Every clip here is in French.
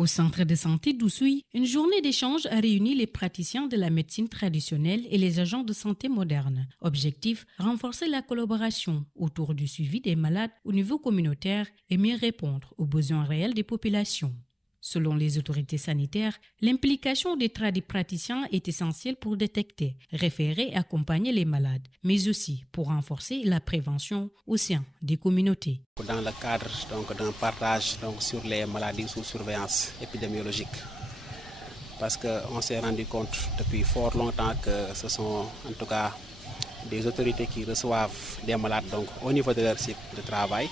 Au centre de santé d'Oussouye, une journée d'échange a réuni les praticiens de la médecine traditionnelle et les agents de santé moderne. Objectif, renforcer la collaboration autour du suivi des malades au niveau communautaire et mieux répondre aux besoins réels des populations. Selon les autorités sanitaires, l'implication des praticiens est essentielle pour détecter, référer et accompagner les malades, mais aussi pour renforcer la prévention au sein des communautés. Dans le cadre d'un partage sur les maladies sous surveillance épidémiologique, parce qu'on s'est rendu compte depuis fort longtemps que ce sont en tout cas des autorités qui reçoivent des malades au niveau de leur site de travail.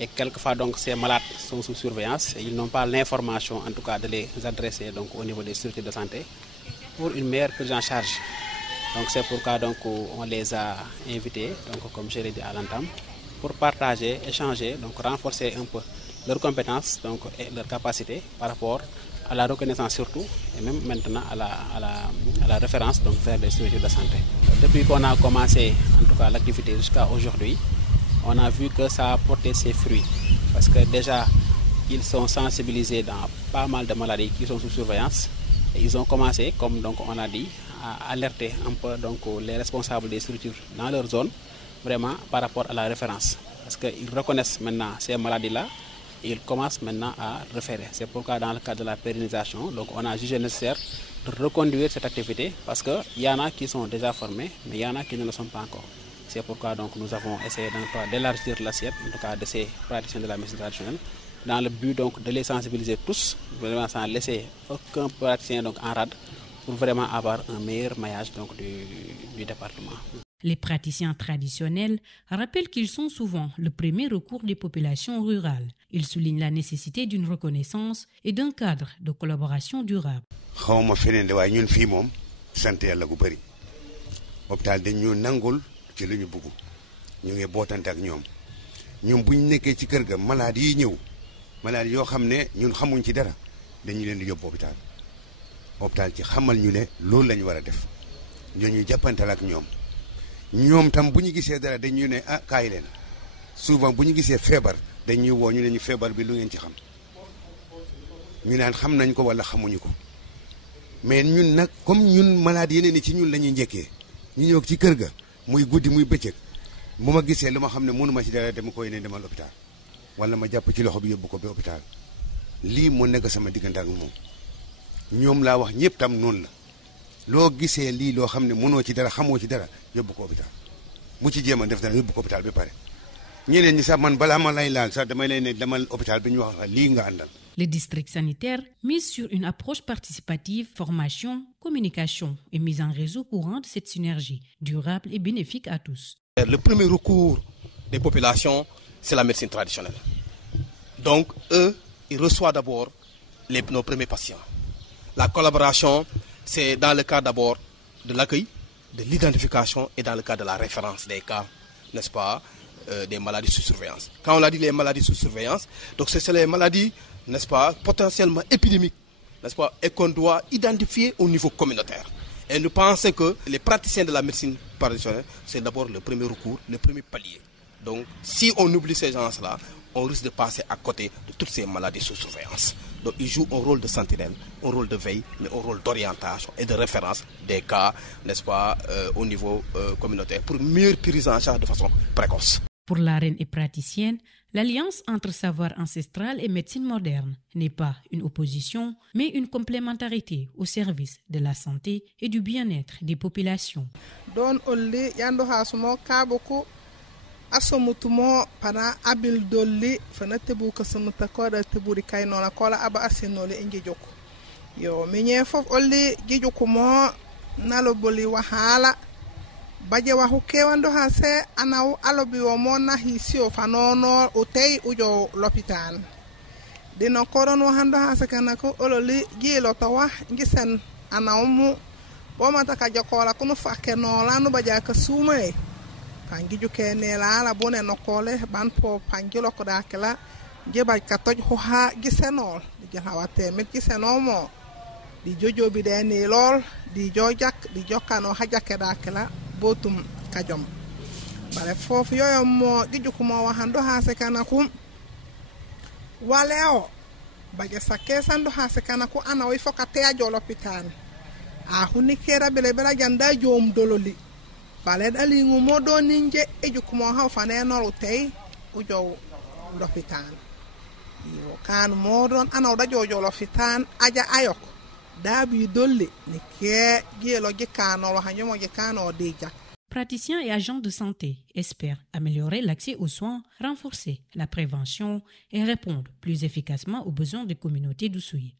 Et quelquefois, ces malades sont sous surveillance et ils n'ont pas l'information, en tout cas, de les adresser au niveau des structures de santé pour une meilleure prise en charge. C'est pourquoi on les a invités, comme je l'ai dit à l'entame, pour partager, échanger, renforcer un peu leurs compétences et leurs capacités par rapport à la reconnaissance surtout, et même maintenant à la référence vers les structures de santé. Depuis qu'on a commencé, en tout cas, l'activité jusqu'à aujourd'hui, on a vu que ça a porté ses fruits parce que déjà ils sont sensibilisés dans pas mal de maladies qui sont sous surveillance et ils ont commencé, comme on a dit, à alerter un peu les responsables des structures dans leur zone vraiment par rapport à la référence parce qu'ils reconnaissent maintenant ces maladies-là et ils commencent maintenant à référer. C'est pourquoi dans le cadre de la pérennisation, on a jugé nécessaire de reconduire cette activité parce qu'il y en a qui sont déjà formés mais il y en a qui ne le sont pas encore. C'est pourquoi nous avons essayé d'élargir l'assiette, en tout cas de ces praticiens de la médecine traditionnelle, dans le but de les sensibiliser tous, vraiment sans laisser aucun praticien en rade, pour vraiment avoir un meilleur maillage du département. Les praticiens traditionnels rappellent qu'ils sont souvent le premier recours des populations rurales. Ils soulignent la nécessité d'une reconnaissance et d'un cadre de collaboration durable. ci lañu bëgg ñu ngi bootante ak ñoom bu ñu nekkee ci kër ga malade yi ñëw malade yoo xam ne ñun xamuñ ci dara dañu leen di yóbbu hôpital ci xamal ñu ne loolu lañu war a def ñooñu jàppantal ak ñoom tam bu ñu gisee dara dañu ne ah kaay leen souvent bu ñu gisee feebar dañuy woo ñu ne ñu feebar bi lu ngeen ci xam ñu naan xam nañ ko wala xamuñu ko mais ñun nag comme ñun malade yeneen ci ñun la ñuy njëkkee ñu ñëw ci kër ga muy guddi muy bëccëg bu ma gisee lu ma xam ne mënuma ci dara dama koy ne demal hôpital wala ma jàpp ci loxo bi yóbbu ko ba hôpital lii moo nekk sama diggante ak moom ñoom laa wax ñëpp tam noonu la loo gisee lii loo xam ne mënoo ci dara xamoo ci dara yóbbu ko hôpital bu ci jéem a def dara yóbbu ko hôpital ba pare ñeneen ñi sax man balaa ma lay laal sax damay lay ne demal hôpital bi ñu wax lii nga àndal. Le district sanitaire mise sur une approche participative, formation, communication et mise en réseau pour rendre cette synergie durable et bénéfique à tous. Le premier recours des populations, c'est la médecine traditionnelle. Donc, eux, ils reçoivent d'abord nos premiers patients. La collaboration, c'est dans le cadre d'abord de l'accueil, de l'identification et dans le cadre de la référence des cas, n'est-ce pas, des maladies sous surveillance. Quand on a dit les maladies sous surveillance, donc c'est les maladies, n'est-ce pas, potentiellement épidémiques, n'est-ce pas, et qu'on doit identifier au niveau communautaire. Et nous pensons que les praticiens de la médecine traditionnelle, c'est d'abord le premier recours, le premier palier. Donc, si on oublie ces gens-là, on risque de passer à côté de toutes ces maladies sous surveillance. Donc, ils jouent un rôle de sentinelle, un rôle de veille, mais un rôle d'orientation et de référence des cas, n'est-ce pas, au niveau communautaire, pour une meilleure prise en charge de façon précoce. Pour la reine et praticienne, l'alliance entre savoir ancestral et médecine moderne n'est pas une opposition, mais une complémentarité au service de la santé et du bien-être des populations. Don olli yando hasumo kaboko asomutumo pana abil dolli fana tebu kasumuta koda teburi kayno la kola aba asinoli ingi joko yo minye fof olli gijoko mo nalo boli wahala baje wahu kewando hase anaw alobi wo mona hisio fanono utei ujo l'hôpital dino korono hando hase kanako ololi gilo tawa ngisen anawmu bomata ka jokola kunu fakeno lanu baja ka sumay pangiju kene la bone nokole ban po pangilo ko dakela jeba ka toj ho ha gisenol di hawate met giseno mo di jojo bi deni lol di jojak di jokano hajake dakela botum kajom bare fofu yoyo mo giju ko mo hando ha se kana kum waleo Baga sake sando hase kana ko ana wi foka te ajo l'hôpital. A huni kera bele bela ganda jom dololi. Bale dali ngumo do ninje eju kumo ha fane no rutei ujo l'hôpital. Yo kan modon ana oda jojo l'hôpital aja ayok. Dabi dolli ni ke gielo gikano lo hanyomo gikano deja. Praticiens et agents de santé espèrent améliorer l'accès aux soins, renforcer la prévention et répondre plus efficacement aux besoins des communautés d'Oussouye.